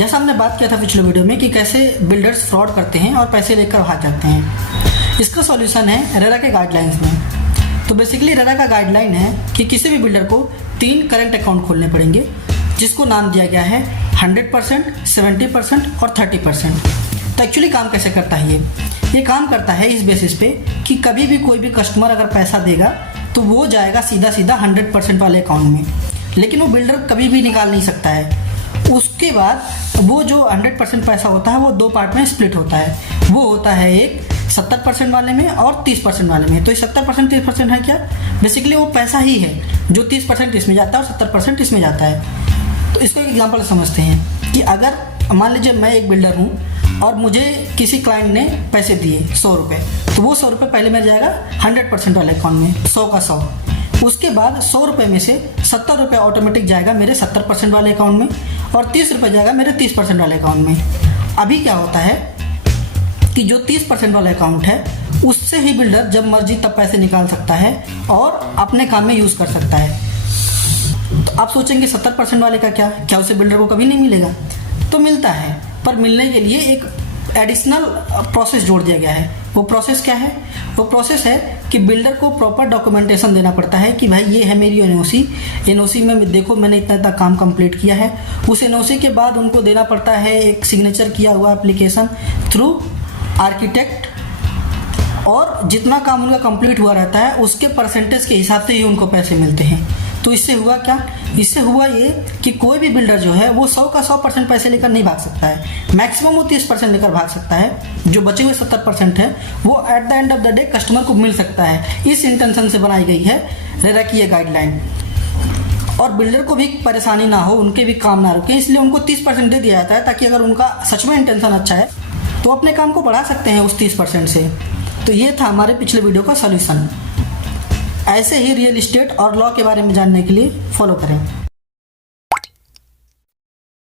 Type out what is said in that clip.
जैसा हमने बात किया था पिछले वीडियो में कि कैसे बिल्डर्स फ्रॉड करते हैं और पैसे लेकर भाग जाते हैं, इसका सॉल्यूशन है रेरा के गाइडलाइंस में। तो बेसिकली रेरा का गाइडलाइन है कि किसी भी बिल्डर को 3 करेंट अकाउंट खोलने पड़ेंगे, जिसको नाम दिया गया है 100%, 70% और 30%। तो एक्चुअली काम कैसे करता है ये काम करता है इस बेसिस पे कि कभी भी कोई भी कस्टमर अगर पैसा देगा तो वो जाएगा सीधा 100% वाले अकाउंट में, लेकिन वो बिल्डर कभी भी निकाल नहीं सकता है। उसके बाद वो जो 100% पैसा होता है वो 2 पार्ट में स्प्लिट होता है। वो होता है एक 70% वाले में और 30% वाले में। तो ये 70% 30% है क्या, बेसिकली वो पैसा ही है जो 30% इसमें जाता है और 70% इसमें जाता है। तो इसको एक एग्जांपल समझते हैं कि अगर मान लीजिए मैं एक बिल्डर हूँ और मुझे किसी क्लाइंट ने पैसे दिए 100 रुपये, तो वो 100 रुपये पहले मेरा जाएगा 100% वाले अकाउंट में, 100 का 100। उसके बाद 100 रुपये में से 70 रुपये ऑटोमेटिक जाएगा मेरे 70% वाले अकाउंट में और 30 रुपये जाएगा मेरे 30% वाले अकाउंट में। अभी क्या होता है कि जो 30% वाला अकाउंट है उससे ही बिल्डर जब मर्जी तब पैसे निकाल सकता है और अपने काम में यूज़ कर सकता है। तो आप सोचेंगे 70% वाले का क्या उसे बिल्डर को कभी नहीं मिलेगा? तो मिलता है, पर मिलने के लिए एक एडिशनल प्रोसेस जोड़ दिया गया है। वो प्रोसेस क्या है? वो प्रोसेस है कि बिल्डर को प्रॉपर डॉक्यूमेंटेशन देना पड़ता है कि भाई ये है मेरी एनओसी में देखो मैंने इतना काम कंप्लीट किया है। उस एनओसी के बाद उनको देना पड़ता है एक सिग्नेचर किया हुआ एप्लीकेशन थ्रू आर्किटेक्ट, और जितना काम उनका कंप्लीट हुआ रहता है उसके परसेंटेज के हिसाब से ही उनको पैसे मिलते हैं। तो इससे हुआ क्या? इससे हुआ ये कि कोई भी बिल्डर जो है वो 100 का 100% पैसे लेकर नहीं भाग सकता है। मैक्सिमम वो 30% लेकर भाग सकता है। जो बचे हुए 70% है वो at the end of the day customer को मिल सकता है। इस इंटेंशन से बनाई गई है रेरा की ये गाइडलाइन। और बिल्डर को भी परेशानी ना हो, उनके भी काम ना रुके, इसलिए उनको 30% दे दिया जाता है, ताकि अगर उनका सच में इंटेंशन अच्छा है तो अपने काम को बढ़ा सकते हैं उस 30% से। तो ये था हमारे पिछले वीडियो का सॉल्यूशन। ऐसे ही रियल एस्टेट और लॉ के बारे में जानने के लिए फॉलो करें।